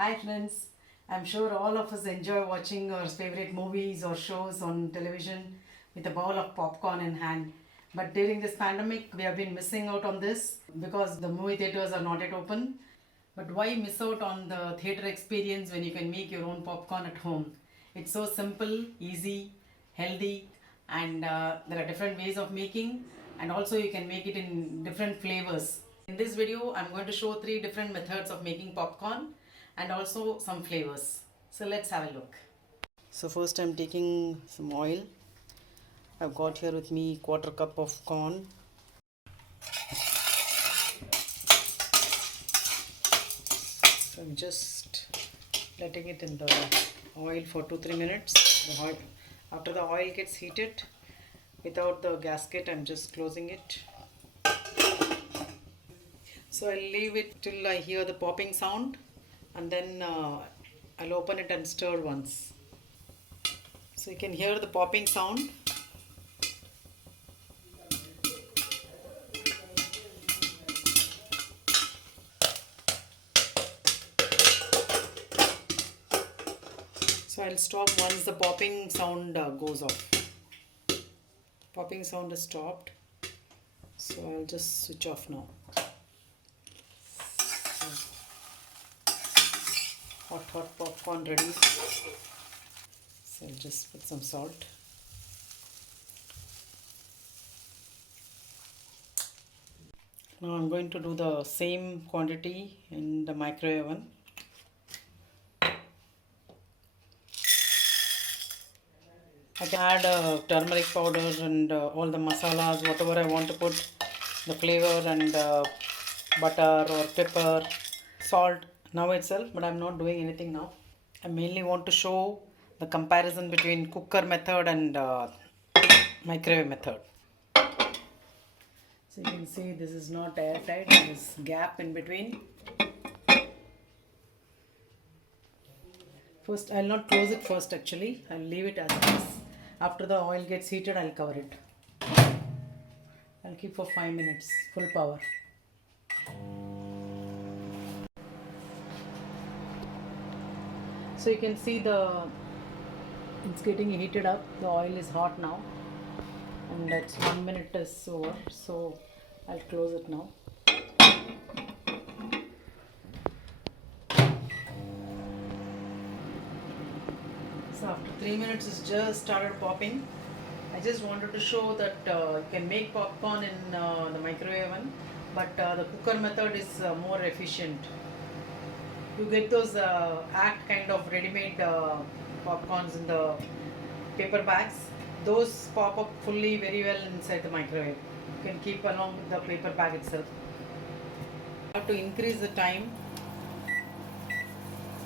Hi friends, I'm sure all of us enjoy watching our favorite movies or shows on television with a bowl of popcorn in hand. But during this pandemic, we have been missing out on this because the movie theaters are not yet open. But why miss out on the theater experience when you can make your own popcorn at home? It's so simple, easy, healthy, and there are different ways of making, and also you can make it in different flavors. In this video, I'm going to show 3 different methods of making popcorn and also some flavors. So let's have a look. So first I'm taking some oil. I've got here with me quarter cup of corn. So I'm just letting it in the oil for 2-3 minutes. After the oil gets heated, without the gasket, I'm just closing it. So I'll leave it till I hear the popping sound, and then I'll open it and stir once. So you can hear the popping sound. So I'll stop once the popping sound goes off. Popping sound is stopped. So I'll just switch off now. Hot popcorn ready. So I'll just put some salt. Now I'm going to do the same quantity in the microwave oven. I can add turmeric powder and all the masalas, whatever I want to put, the flavor and butter or pepper, salt now itself, but I'm not doing anything now. I mainly want to show the comparison between cooker method and microwave method. So you can see this is not airtight, there is gap in between. First, I'll not close it first actually, I'll leave it as it is. After the oil gets heated, I'll cover it. I'll keep for 5 minutes, full power. So you can see it's getting heated up, the oil is hot now. And that's 1 minute is over, so I'll close it now. So after 3 minutes it's just started popping. I just wanted to show that you can make popcorn in the microwave oven, but the cooker method is more efficient. You get those act kind of ready-made popcorns in the paper bags. Those pop up fully very well inside the microwave. You can keep along with the paper bag itself. I have to increase the time.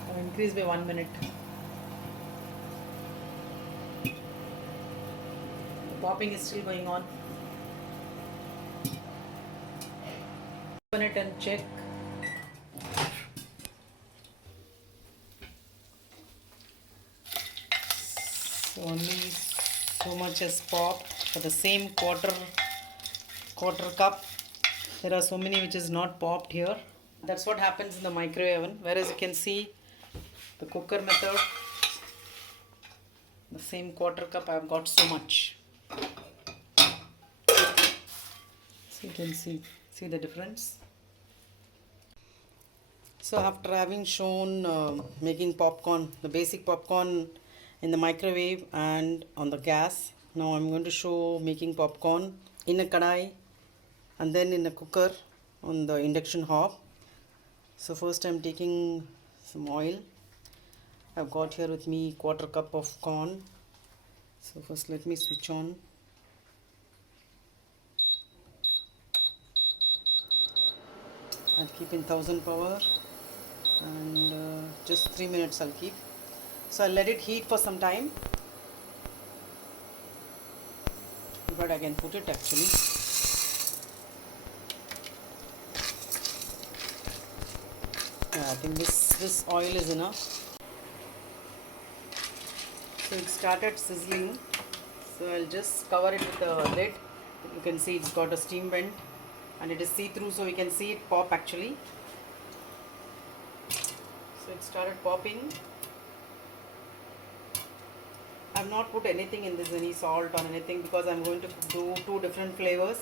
I've increased by 1 minute. Popping is still going on. Open it and check. So only so much has popped for the same quarter cup. There are so many which is not popped here. That's what happens in the microwave oven. Whereas you can see the cooker method, the same quarter cup, I've got so much. So you can see the difference. So after having shown making popcorn, the basic popcorn in the microwave and on the gas, now I'm going to show making popcorn in a kadai and then in a cooker on the induction hob. So first I'm taking some oil. I've got here with me quarter cup of corn. So first let me switch on. I'll keep in 1000 power and just 3 minutes I'll keep. So I'll let it heat for some time, but I can put it actually. Yeah, I think this oil is enough. So it started sizzling, so I'll just cover it with a lid. You can see it's got a steam vent and it is see-through, so we can see it pop actually. So it started popping. I've not put anything in this, any salt or anything, because I'm going to do two different flavors.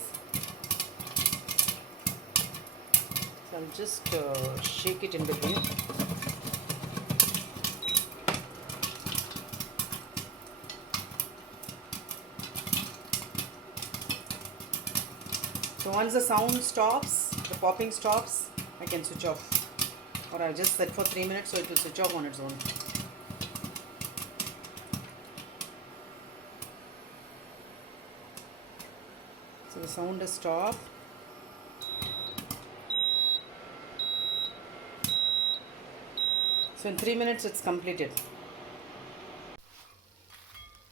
So I'll just shake it in between. So once the sound stops, the popping stops, I can switch off. Or I'll just set for 3 minutes so it will switch off on its own. So the sound has stopped. So in 3 minutes it's completed.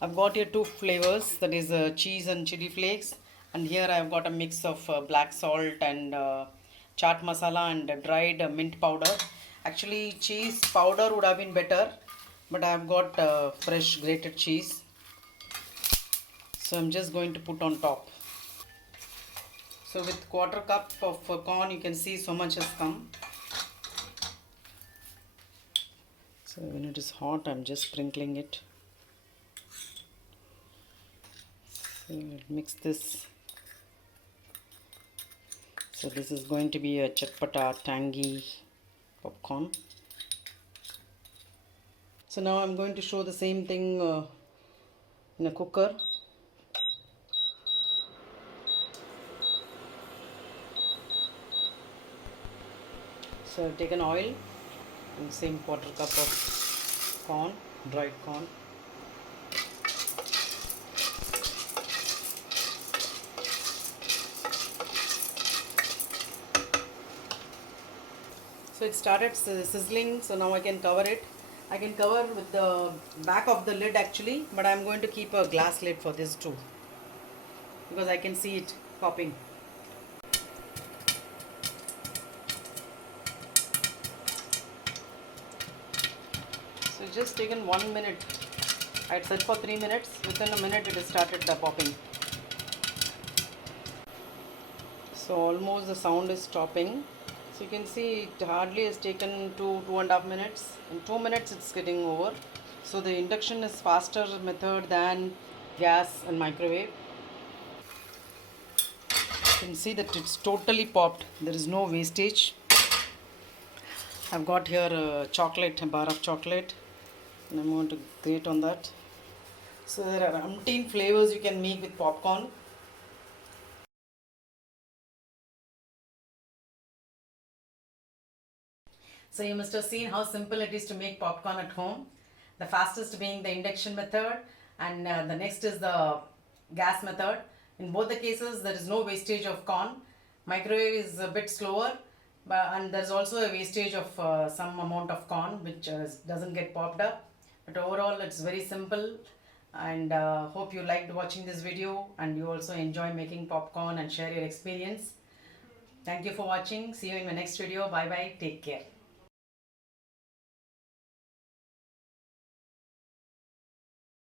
I've got here two flavors, that is cheese and chili flakes, and here I've got a mix of black salt and chaat masala and dried mint powder. Actually cheese powder would have been better, but I've got fresh grated cheese, so I'm just going to put on top. So with quarter cup of corn, you can see so much has come. So when it is hot, I'm just sprinkling it. So mix this. So this is going to be a chatpata, tangy popcorn. So now I'm going to show the same thing in a cooker. So I've taken oil and same quarter cup of corn, dried corn. So it started sizzling, so now I can cover it. I can cover with the back of the lid actually, but I'm going to keep a glass lid for this too, because I can see it popping. So it's just taken 1 minute. I had set for 3 minutes. Within a minute it has started popping. So almost the sound is stopping. So you can see it hardly has taken 2.5 minutes. In 2 minutes it's getting over. So the induction is faster method than gas and microwave. You can see that it's totally popped. There is no wastage. I've got here a chocolate, a bar of chocolate, and I'm going to grate on that. So there are umpteen flavors you can make with popcorn. So you must have seen how simple it is to make popcorn at home. The fastest being the induction method, and the next is the gas method. In both the cases there is no wastage of corn. Microwave is a bit slower, and there's also a wastage of some amount of corn which doesn't get popped up. But overall it's very simple, and hope you liked watching this video and you also enjoy making popcorn and share your experience. Thank you for watching. See you in my next video. Bye bye. Take care.